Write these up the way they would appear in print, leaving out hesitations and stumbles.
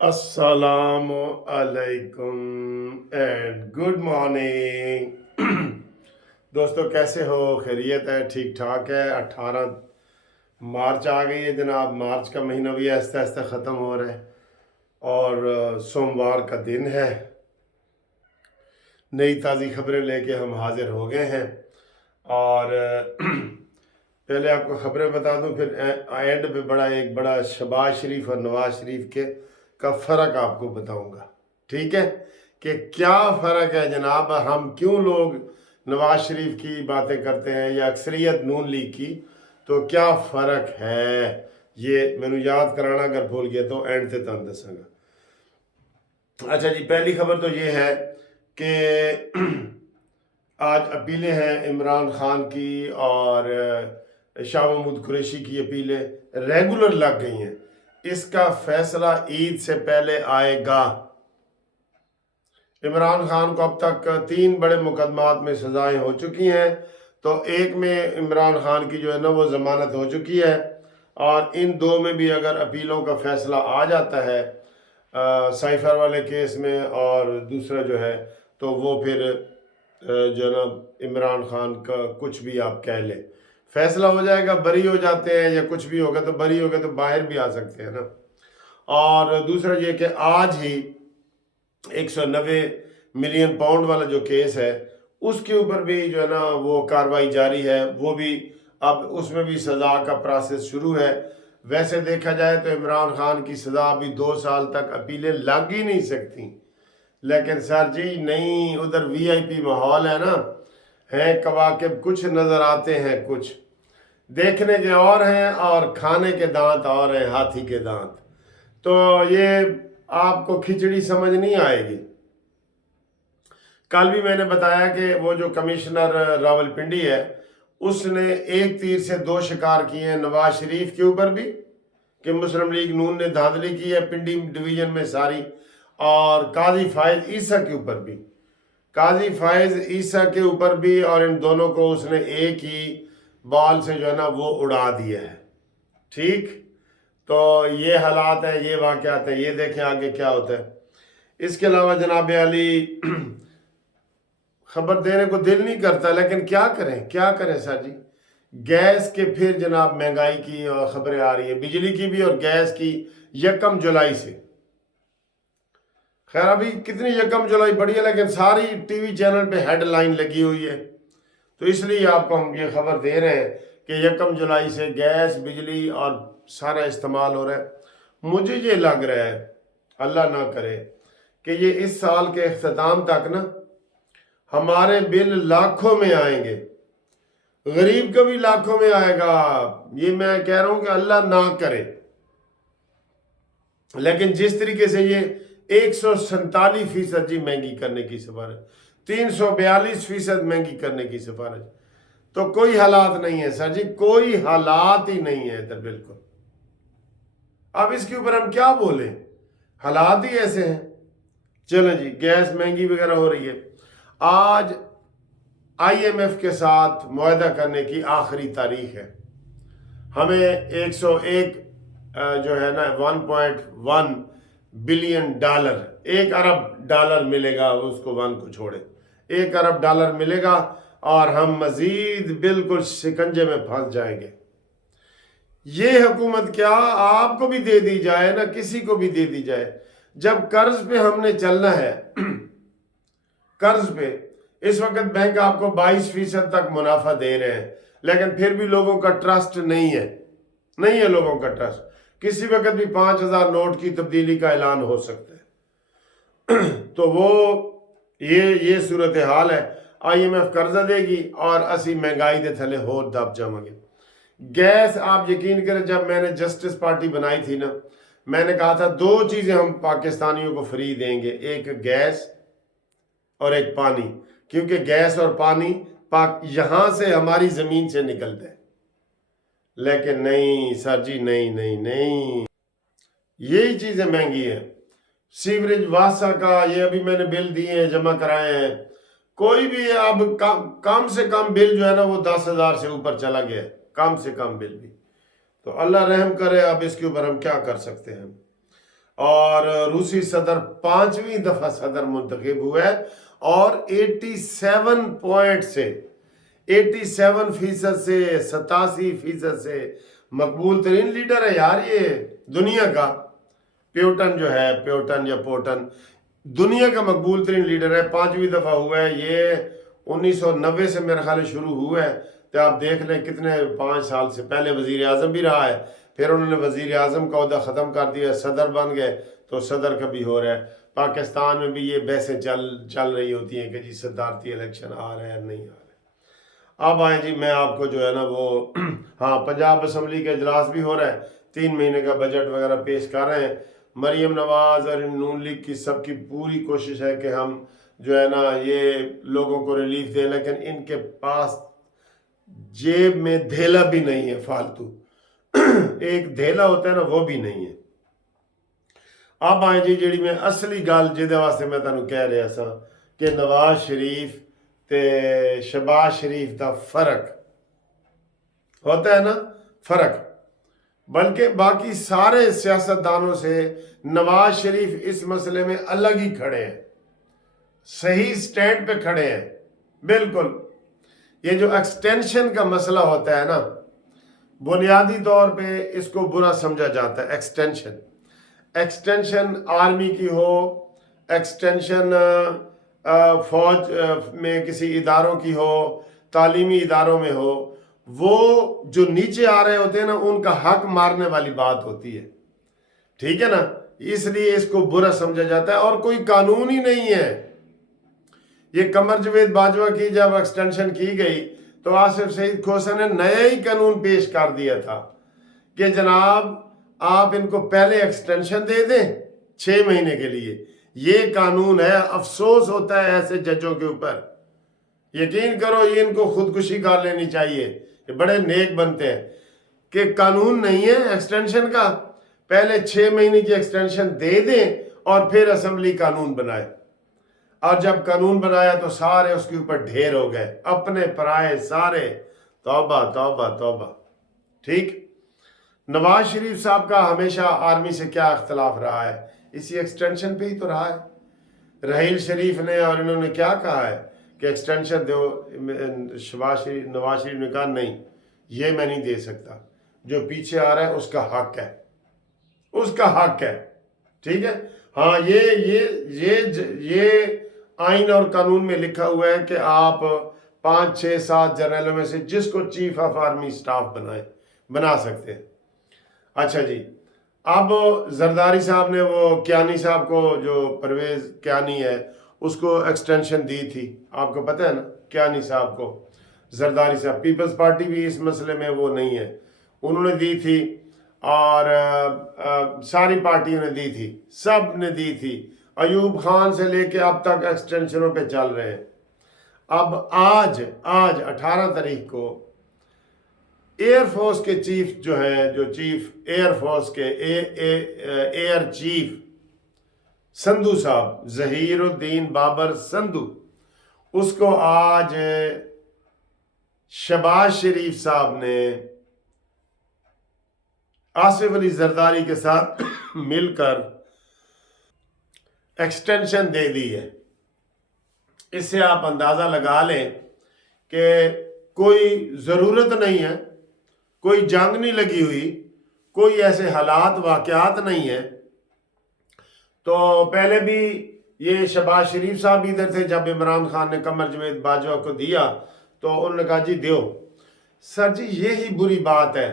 अस्सलाम अलैकुम and good morning. दोस्तों, कैसे हो? खैरियत है? ठीक ठाक है। 18 मार्च आ गई है जनाब। मार्च का महीना भी आहिस्ता आहिस्ता ख़त्म हो रहा है और सोमवार का दिन है। नई ताज़ी खबरें लेके हम हाजिर हो गए हैं और पहले आपको खबरें बता दूं, फिर एंड पे एक बड़ा शहबाज शरीफ और नवाज शरीफ के का फ़र्क आपको बताऊंगा। ठीक है कि क्या फ़र्क है जनाब, हम क्यों लोग नवाज शरीफ की बातें करते हैं या अक्सरियत नून लीग की, तो क्या फ़र्क है ये मैंने याद कराना, अगर भूल गया तो एंड से तुम दसांगा। अच्छा जी, पहली खबर तो ये है कि आज अपीलें हैं इमरान खान की और शाह महमूद कुरैशी की अपीलें रेगुलर लग गई हैं। इसका फैसला ईद से पहले आएगा। इमरान खान को अब तक 3 बड़े मुकदमात में सजाएं हो चुकी हैं, तो एक में इमरान खान की जो है ना वो ज़मानत हो चुकी है और इन 2 में भी अगर अपीलों का फैसला आ जाता है साइफर वाले केस में और दूसरा जो है, तो वो फिर जो ना इमरान खान का कुछ भी आप कह लें फैसला हो जाएगा, बरी हो जाते हैं या कुछ भी होगा तो बरी हो गए तो बाहर भी आ सकते हैं ना। और दूसरा ये कि आज ही 190 मिलियन पाउंड वाला जो केस है उसके ऊपर भी जो है ना वो कार्रवाई जारी है, वो भी अब उसमें भी सज़ा का प्रोसेस शुरू है। वैसे देखा जाए तो इमरान खान की सज़ा अभी 2 साल तक अपीलें लग ही नहीं सकती, लेकिन सर जी नहीं, उधर वीआईपी माहौल है ना, है कवाकिब कुछ नज़र आते हैं, कुछ देखने के और हैं और खाने के दांत और हैं, हाथी के दांत। तो ये आपको खिचड़ी समझ नहीं आएगी। कल भी मैंने बताया कि वो जो कमिश्नर रावलपिंडी है उसने एक तीर से 2 शिकार किए हैं, नवाज शरीफ के ऊपर भी कि मुस्लिम लीग नून ने धांधली की है पिंडी डिवीजन में सारी, और काजी फायज ईसा के ऊपर भी, काजी फायज ईसा के ऊपर भी, और इन दोनों को उसने एक ही बॉल से जो है ना वो उड़ा दिया है। ठीक, तो ये हालात हैं, ये वाक़यात हैं, ये देखें आगे क्या होता है। इसके अलावा जनाब अली खबर देने को दिल नहीं करता, लेकिन क्या करें सर जी। गैस के फिर जनाब महंगाई की खबरें आ रही है, बिजली की भी और गैस की 1 जुलाई से। खैर अभी कितनी 1 जुलाई बढ़ी है, लेकिन सारी टीवी चैनल पे हेडलाइन लगी हुई है, तो इसलिए आपको हम ये खबर दे रहे हैं कि 1 जुलाई से गैस बिजली और सारा इस्तेमाल हो रहा है। मुझे ये लग रहा है, अल्लाह ना करे कि ये इस साल के इख्तिताम तक ना हमारे बिल लाखों में आएंगे, गरीब का भी लाखों में आएगा। ये मैं कह रहा हूं कि अल्लाह ना करे, लेकिन जिस तरीके से ये 147% जी महंगी करने की सिफारिश, 342% महंगी करने की सिफारिश, तो कोई हालात नहीं है सर जी, कोई हालात ही नहीं है इधर बिल्कुल। अब इसके ऊपर हम क्या बोलें, हालात ही ऐसे हैं। चलो जी, गैस महंगी वगैरह हो रही है। आज आईएमएफ के साथ मुआहदा करने की आखिरी तारीख है। हमें 101 जो है ना 1.1 बिलियन डॉलर, 1 अरब डॉलर मिलेगा, उसको 1 को छोड़े 1 अरब डॉलर मिलेगा और हम मजीद बिल्कुल शिकंजे में फंस जाएंगे। ये हुकूमत क्या आपको भी दे दी जाए ना किसी को भी दे दी जाए, जब कर्ज पे हमने चलना है कर्ज पे इस वक्त बैंक आपको 22% तक मुनाफा दे रहे हैं, लेकिन फिर भी लोगों का ट्रस्ट नहीं है लोगों का ट्रस्ट। किसी वक्त भी 5000 नोट की तब्दीली का ऐलान हो सकता है। तो वो ये सूरत हाल है। आईएमएफ कर्जा देगी और असी महंगाई के थले होर दब जावांगे। गैस आप यकीन करें, जब मैंने जस्टिस पार्टी बनाई थी ना, मैंने कहा था 2 चीजें हम पाकिस्तानियों को फ्री देंगे, एक गैस और एक पानी, क्योंकि गैस और पानी यहां से हमारी जमीन से निकलते हैं। लेकिन नहीं सर जी, नहीं, यही चीजें महंगी है। सीवरेज वासा का ये अभी मैंने बिल दिए हैं, जमा कराए हैं, कोई भी अब कम से कम बिल जो है ना वो 10,000 से ऊपर चला गया है, कम से कम बिल भी। तो अल्लाह रहम करे, अब इसके ऊपर हम क्या कर सकते हैं। اور روسی صدر 5ویں دفعہ صدر منتخب ہوئے اور 87 پوائنٹ سے 87% سے 87% سے مقبول ترین لیڈر ہے یار یہ دنیا کا. پیوٹن جو ہے، پیوٹن یا پوٹن، دنیا کا مقبول ترین لیڈر ہے، 5ویں دفعہ ہوا ہے. یہ 1990 سے میرے خیال شروع ہوا ہے. تو آپ دیکھ لیں کتنے 5 سال سے پہلے وزیر اعظم بھی رہا ہے، پھر انہوں نے وزیر اعظم کا عہدہ ختم کر دیا، صدر بن گئے، تو صدر کا بھی ہو رہا ہے. پاکستان میں بھی یہ بحثیں چل رہی ہوتی ہیں کہ جی صدارتی الیکشن آ رہا ہے نہیں آ رہا ہے. اب آئیں جی، میں آپ کو جو ہے نا وہ ہاں پنجاب اسمبلی کا اجلاس بھی ہو رہا ہے، 3 مہینے کا بجٹ وغیرہ پیش کر رہے ہیں. مریم نواز اور نون لیگ کی سب کی پوری کوشش ہے کہ ہم جو ہے نا یہ لوگوں کو ریلیف دیں، لیکن ان کے پاس جیب میں دھیلا بھی نہیں ہے فالتو. ایک دھیلا ہوتا ہے نا وہ بھی نہیں ہے. اب آئیں جی جیڑی میں اصلی گل جہدے واسطے میں تانوں کہہ رہا سا کہ نواز شریف تے شہباز شریف دا فرق ہوتا ہے نا، فرق، بلکہ باقی سارے سیاستدانوں سے نواز شریف اس مسئلے میں الگ ہی کھڑے ہیں، صحیح سٹینڈ پہ کھڑے ہیں بالکل. یہ جو ایکسٹینشن کا مسئلہ ہوتا ہے نا، بنیادی طور پہ اس کو برا سمجھا جاتا ہے. ایکسٹینشن آرمی کی ہو، ایکسٹینشن فوج میں کسی اداروں کی ہو، تعلیمی اداروں میں ہو، وہ جو نیچے آ رہے ہوتے ہیں نا ان کا حق مارنے والی بات ہوتی ہے. ٹھیک ہے نا، اس لیے اس کو برا سمجھا جاتا ہے اور کوئی قانون ہی نہیں ہے. یہ قمر جاوید باجوہ کی جب ایکسٹینشن کی گئی تو آصف سعید کھوسہ نے نیا ہی قانون پیش کر دیا تھا کہ جناب آپ ان کو پہلے ایکسٹینشن دے دیں 6 مہینے کے لیے. یہ قانون ہے. افسوس ہوتا ہے ایسے ججوں کے اوپر. یقین کرو یہ ان کو خودکشی کر لینی چاہیے. یہ بڑے نیک بنتے ہیں کہ قانون نہیں ہے ایکسٹینشن کا، پہلے 6 مہینے کی ایکسٹینشن دے دیں اور پھر اسمبلی قانون بنائے. اور جب قانون بنایا تو سارے اس کے اوپر ڈھیر ہو گئے، اپنے پرائے سارے. توبہ توبہ توبہ. ٹھیک. نواز شریف صاحب کا ہمیشہ آرمی سے کیا اختلاف رہا ہے؟ اسی ایکسٹینشن پہ ہی تو رہا ہے. رحیل شریف نے اور انہوں نے کیا کہا ہے کہ ایکسٹینشن دو. نواز شریف نے کہا نہیں یہ میں نہیں دے سکتا، جو پیچھے آ رہا ہے اس کا حق ہے، اس کا حق ہے. ٹھیک ہے. ہاں یہ آئین اور قانون میں لکھا ہوا ہے کہ آپ 5 6 7 جنرلوں میں سے جس کو چیف آف آرمی سٹاف بنا سکتے ہیں. اچھا جی، اب زرداری صاحب نے وہ کیانی صاحب کو، جو پرویز کیانی ہے، اس کو ایکسٹینشن دی تھی. آپ کو پتہ ہے نا کیانی صاحب کو. زرداری صاحب، پیپلز پارٹی بھی اس مسئلے میں وہ نہیں ہے، انہوں نے دی تھی اور ساری پارٹیوں نے دی تھی، سب نے دی تھی. ایوب خان سے لے کے اب تک ایکسٹینشنوں پہ چل رہے ہیں. اب آج 18 تاریخ کو ایئر فورس کے چیف جو ہیں، جو چیف ایئر فورس کے ایئر چیف سندھو صاحب، ظہیر الدین بابر سندھو، اس کو آج شہباز شریف صاحب نے آصف علی زرداری کے ساتھ مل کر ایکسٹینشن دے دی ہے. اس سے آپ اندازہ لگا لیں کہ کوئی ضرورت نہیں ہے، کوئی جنگ نہیں لگی ہوئی، کوئی ایسے حالات واقعات نہیں ہیں. تو پہلے بھی یہ شہباز شریف صاحب ادھر تھے جب عمران خان نے قمر جاوید باجوہ کو دیا تو انہوں نے کہا جی دیو. سر جی یہی بری بات ہے.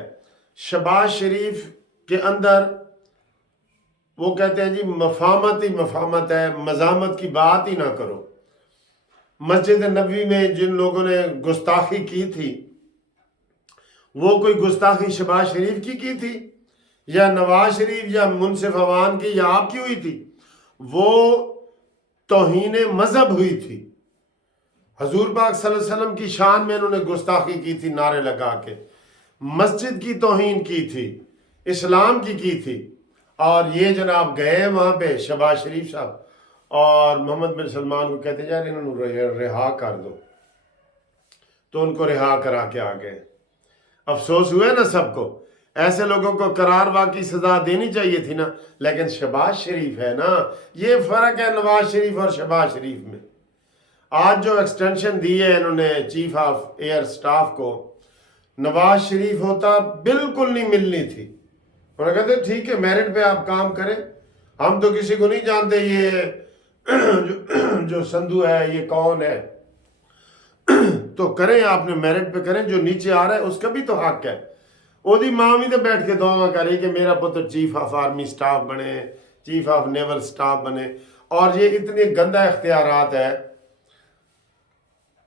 شہباز شریف کے اندر وہ کہتے ہیں جی مفاہمت ہی مفاہمت ہے، مزاحمت کی بات ہی نہ کرو. مسجد نبوی میں جن لوگوں نے گستاخی کی تھی، وہ کوئی گستاخی شہباز شریف کی تھی یا نواز شریف یا منصف عوان کی یا آپ کی ہوئی تھی؟ وہ توہین مذہب ہوئی تھی. حضور پاک صلی اللہ علیہ وسلم کی شان میں انہوں نے گستاخی کی تھی، نعرے لگا کے مسجد کی توہین کی تھی، اسلام کی تھی. اور یہ جناب گئے وہاں پہ شہباز شریف صاحب اور محمد بن سلمان کو کہتے جا انہوں نے رہا کر دو، تو ان کو رہا کرا کے آ گئے. افسوس ہوا نا سب کو. ऐसे लोगों को करारवा की सजा देनी चाहिए थी ना, लेकिन शहबाज शरीफ है ना, ये फर्क है नवाज शरीफ और शहबाज शरीफ में। आज जो एक्सटेंशन दी है इन्होंने चीफ ऑफ एयर स्टाफ को, नवाज शरीफ होता बिल्कुल नहीं मिलनी थी। उन्होंने कहते ठीक है मेरिट पे आप काम करें, हम तो किसी को नहीं जानते ये जो संधू है ये कौन है, तो करें, आपने मेरिट पे करें, जो नीचे आ रहा है उसका भी तो हक है। ओदी मां भी तो बैठ के दुआ करे कि मेरा पुत्र चीफ ऑफ आर्मी स्टाफ बने, चीफ ऑफ नेवल स्टाफ बने। और ये इतने गंदा इख्तियारात है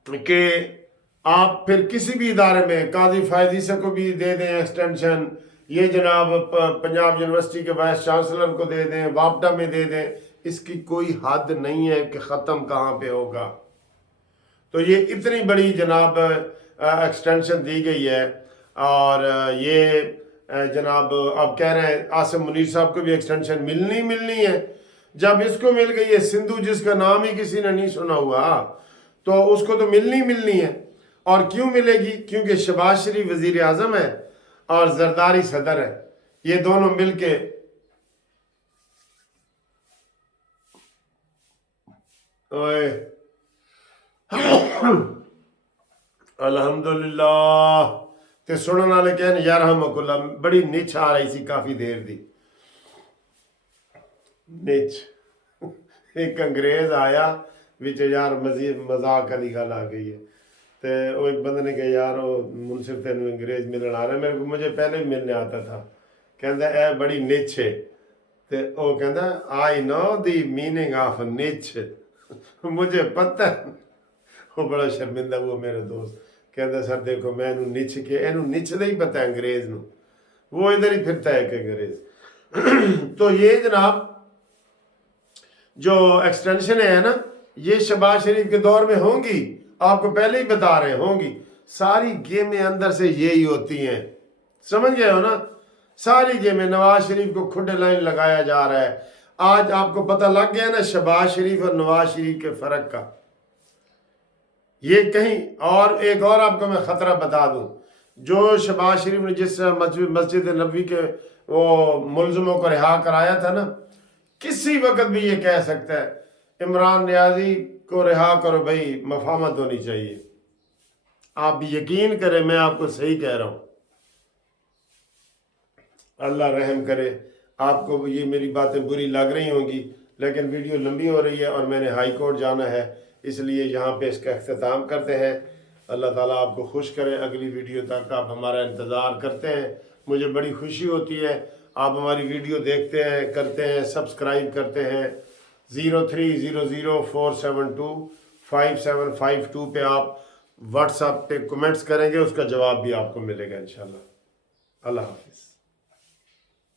कि आप फिर किसी भी इदारे में काजी फायदीसा को भी दे दें एक्सटेंशन, ये जनाब पंजाब यूनिवर्सिटी के वाइस चांसलर को दे दें, वापडा में दे दें, इसकी कोई हद नहीं है कि ख़त्म कहाँ पे होगा। तो ये इतनी बड़ी जनाब एक्सटेंशन दी गई है। और ये जनाब अब कह रहे हैं आसिम मुनीर साहब को भी एक्सटेंशन मिलनी है। जब इसको मिल गई है, सिंधु जिसका नाम ही किसी ने नहीं सुना हुआ, तो उसको तो मिलनी है। और क्यों मिलेगी? क्योंकि शहबाज शरीफ वजीर आजम है और जरदारी सदर है, ये दोनों मिलके ओए अल्हम्दुलिल्लाह। ते सुनने वाले कहन यार हमकुल्ला बड़ी निच आ रही सी काफी देर दी निच। एक अंग्रेज आया विच यार मजाक वाली गल आ गई है, तो वो एक बंदे ने कहा यार वो मुनसिफ तेन अंग्रेज मिलने आ रहा है, मेरे को मुझे पहले भी मिलने आता था, कहता है बड़ी निच है। तो वो कहता I know the meaning of निच, मुझे पता है। वो बड़ा शर्मिंदा हुआ मेरा दोस्त, कहता सर देखो मैं निच के एनू निच नहीं पता अंग्रेज नू, वो इधर ही फिरता है कि अंग्रेज। तो ये जनाब जो एक्सटेंशन है ना, ये शहबाज शरीफ के दौर में होंगी, आपको पहले ही बता रहे होंगी। सारी गेमें अंदर से यही होती हैं, समझ गए हो ना। सारी गेमें नवाज शरीफ को खुद लाइन लगाया जा रहा है। आज आपको पता लग गया ना शहबाज शरीफ और नवाज शरीफ के फर्क का। ये कहीं और एक और आपको मैं खतरा बता दूं, जो शहबाज शरीफ ने जिस मस्जिद नबवी के वो मुलजमों को रिहा कराया था ना, किसी वक्त भी ये कह सकता है इमरान नियाजी को रिहा करो भाई, मफामत होनी चाहिए। आप यकीन करें मैं आपको सही कह रहा हूं, अल्लाह रहम करे। आपको ये मेरी बातें बुरी लग रही होंगी, लेकिन वीडियो लंबी हो रही है और मैंने हाई कोर्ट जाना है, इसलिए यहाँ पे इसका अख्ताम करते हैं। अल्लाह ताला आपको खुश करे। अगली वीडियो तक आप हमारा इंतज़ार करते हैं, मुझे बड़ी खुशी होती है आप हमारी वीडियो देखते हैं, करते हैं, सब्सक्राइब करते हैं। 030047255752 पे आप व्हाट्सएप पे कमेंट्स करेंगे, उसका जवाब भी आपको मिलेगा इंशाल्लाह। अल्लाह हाफिज़।